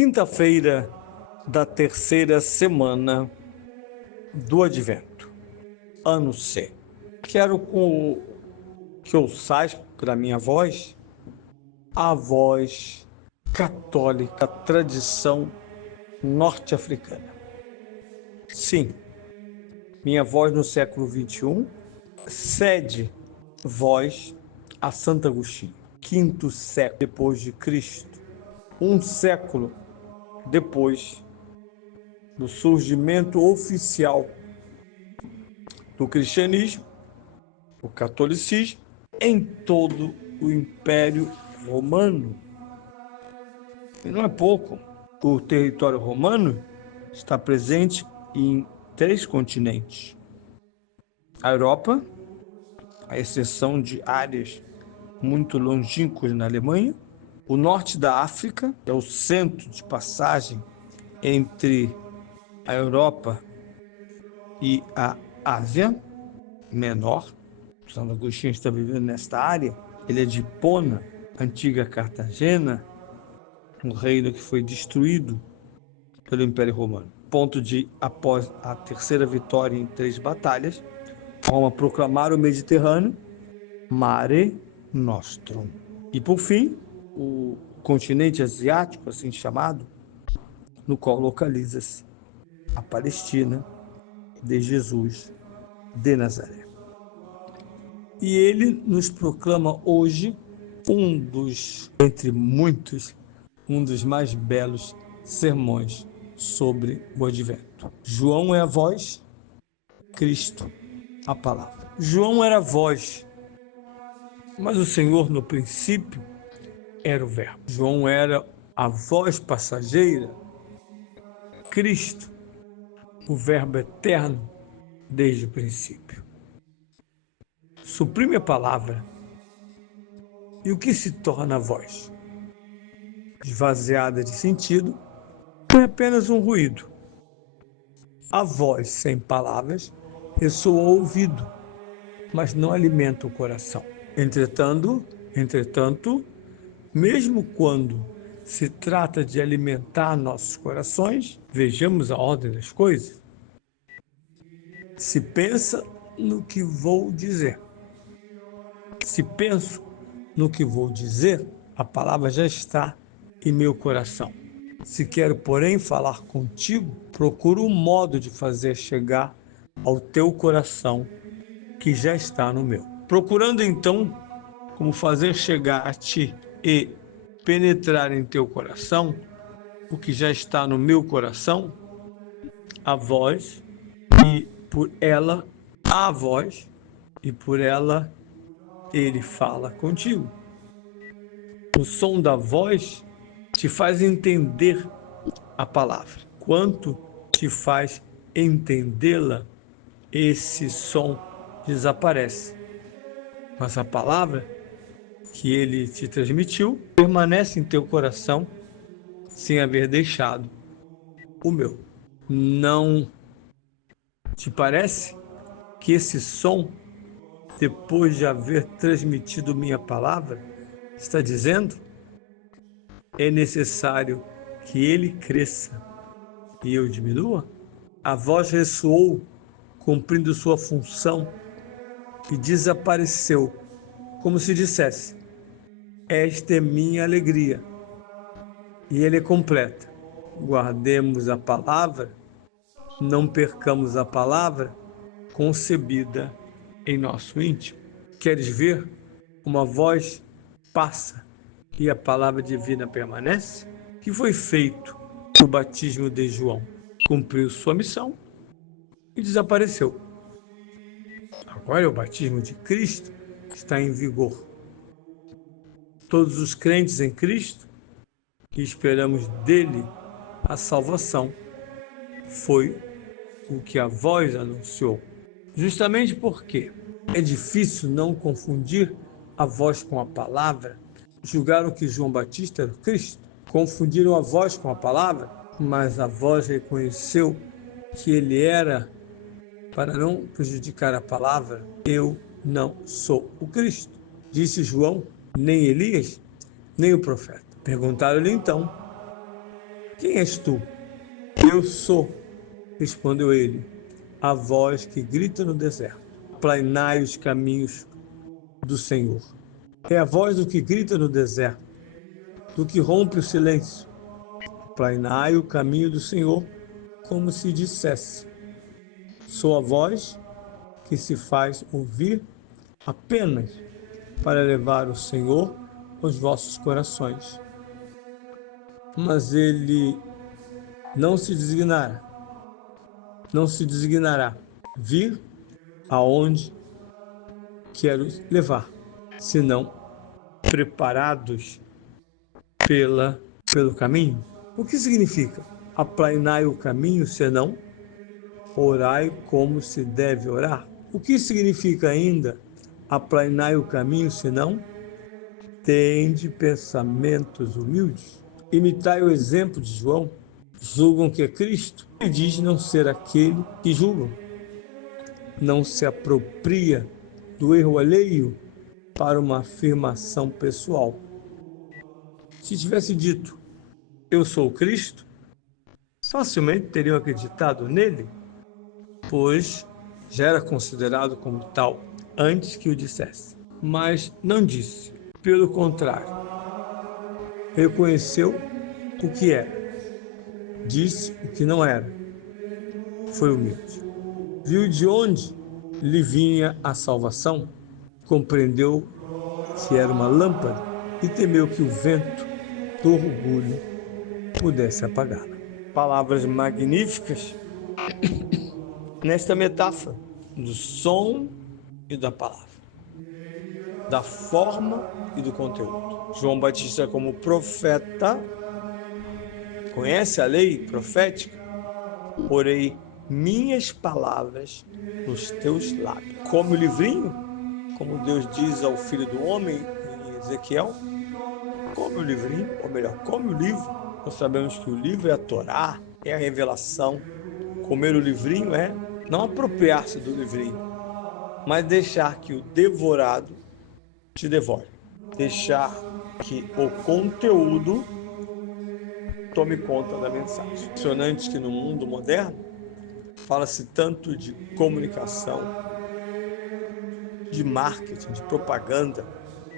Quinta-feira da terceira semana do Advento, ano C. Quero que ouçais pela minha voz a voz católica, tradição norte-africana. Sim, minha voz no século XXI cede voz a Santo Agostinho, quinto século depois de Cristo, um século depois do surgimento oficial do cristianismo, o catolicismo, em todo o Império Romano. E não é pouco. O território romano está presente em 3 continentes. A Europa, à exceção de áreas muito longínquas na Alemanha, o norte da África, que é o centro de passagem entre a Europa e a Ásia Menor. Santo Agostinho está vivendo nesta área. Ele é de Hipona, antiga Cartagena, um reino que foi destruído pelo Império Romano. Ponto de, após a terceira vitória em 3 batalhas, Roma proclamar o Mediterrâneo Mare Nostrum. E por fim, o continente asiático, assim chamado, no qual localiza-se a Palestina de Jesus de Nazaré. E ele nos proclama hoje entre muitos, um dos mais belos sermões sobre o Advento. João é a voz, Cristo a palavra. João era a voz, mas o Senhor no princípio era o Verbo. João era a voz passageira, Cristo, o Verbo eterno desde o princípio. Suprime a palavra. E o que se torna a voz? Esvaziada de sentido, é apenas um ruído. A voz sem palavras ressoa ao ouvido, mas não alimenta o coração. Entretanto, mesmo quando se trata de alimentar nossos corações, vejamos a ordem das coisas. Se pensa no que vou dizer. Se penso no que vou dizer, a palavra já está em meu coração. Se quero, porém, falar contigo, procuro um modo de fazer chegar ao teu coração que já está no meu. Procurando, então, como fazer chegar a ti e penetrar em teu coração o que já está no meu coração, a voz, e por ela, a voz, e por ela, ele fala contigo. O som da voz te faz entender a palavra. Quanto te faz entendê-la, esse som desaparece. Mas a palavra que ele te transmitiu permanece em teu coração sem haver deixado o meu. Não te parece que esse som, depois de haver transmitido minha palavra, está dizendo: é necessário que ele cresça e eu diminua? A voz ressoou, cumprindo sua função, e desapareceu, como se dissesse: esta é minha alegria. E ele completa: guardemos a palavra, não percamos a palavra concebida em nosso íntimo. Queres ver uma voz passa e a palavra divina permanece? Que foi feito no batismo de João? Cumpriu sua missão e desapareceu. Agora é o batismo de Cristo que está em vigor. Todos os crentes em Cristo que esperamos dele a salvação foi o que a voz anunciou. Justamente porque é difícil não confundir a voz com a palavra. Julgaram que João Batista era o Cristo. Confundiram a voz com a palavra, mas a voz reconheceu que ele era, para não prejudicar a palavra: eu não sou o Cristo. Disse João: nem Elias, nem o profeta. Perguntaram-lhe então: Quem és tu? Eu sou, respondeu ele, a voz que grita no deserto. Aplanai os caminhos do Senhor. É a voz do que grita no deserto, do que rompe o silêncio. Aplanai o caminho do Senhor, como se dissesse. Sou a voz que se faz ouvir apenas para levar o Senhor aos vossos corações. Mas ele não se designará, vir aonde quero levar, senão preparados pelo caminho. O que significa? Aplanai o caminho, senão orai como se deve orar. O que significa ainda aplanai o caminho, senão tende pensamentos humildes? Imitai o exemplo de João. Julgam que é Cristo e diz não ser aquele que julgam. Não se apropria do erro alheio para uma afirmação pessoal. Se tivesse dito eu sou o Cristo, facilmente teriam acreditado nele, pois já era considerado como tal antes que o dissesse. Mas não disse. Pelo contrário, reconheceu o que era, disse o que não era. Foi humilde. Viu de onde lhe vinha a salvação, compreendeu que era uma lâmpada e temeu que o vento do orgulho pudesse apagá-la. Palavras magníficas nesta metáfora do som e da palavra, da forma e do conteúdo. João Batista, como profeta, conhece a lei profética? Porei minhas palavras nos teus lábios. Come o livrinho, como Deus diz ao filho do homem em Ezequiel, come o livrinho, ou melhor, come o livro. Nós sabemos que o livro é a Torá, é a revelação. Comer o livrinho é não apropriar-se do livrinho, mas deixar que o devorado te devore. Deixar que o conteúdo tome conta da mensagem. Impressionante que no mundo moderno fala-se tanto de comunicação, de marketing, de propaganda.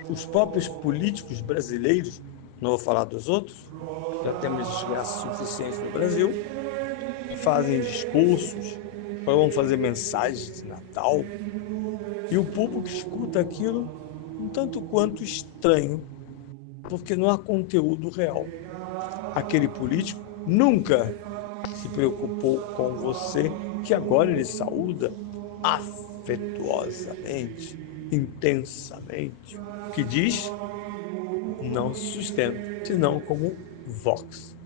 Os próprios políticos brasileiros, não vou falar dos outros, já temos desgraças suficientes no Brasil, fazem discursos, vão fazer mensagens de Natal, e o público escuta aquilo um tanto quanto estranho, porque não há conteúdo real. Aquele político nunca se preocupou com você, que agora ele saúda afetuosamente, intensamente. O que diz não se sustenta, senão como vox.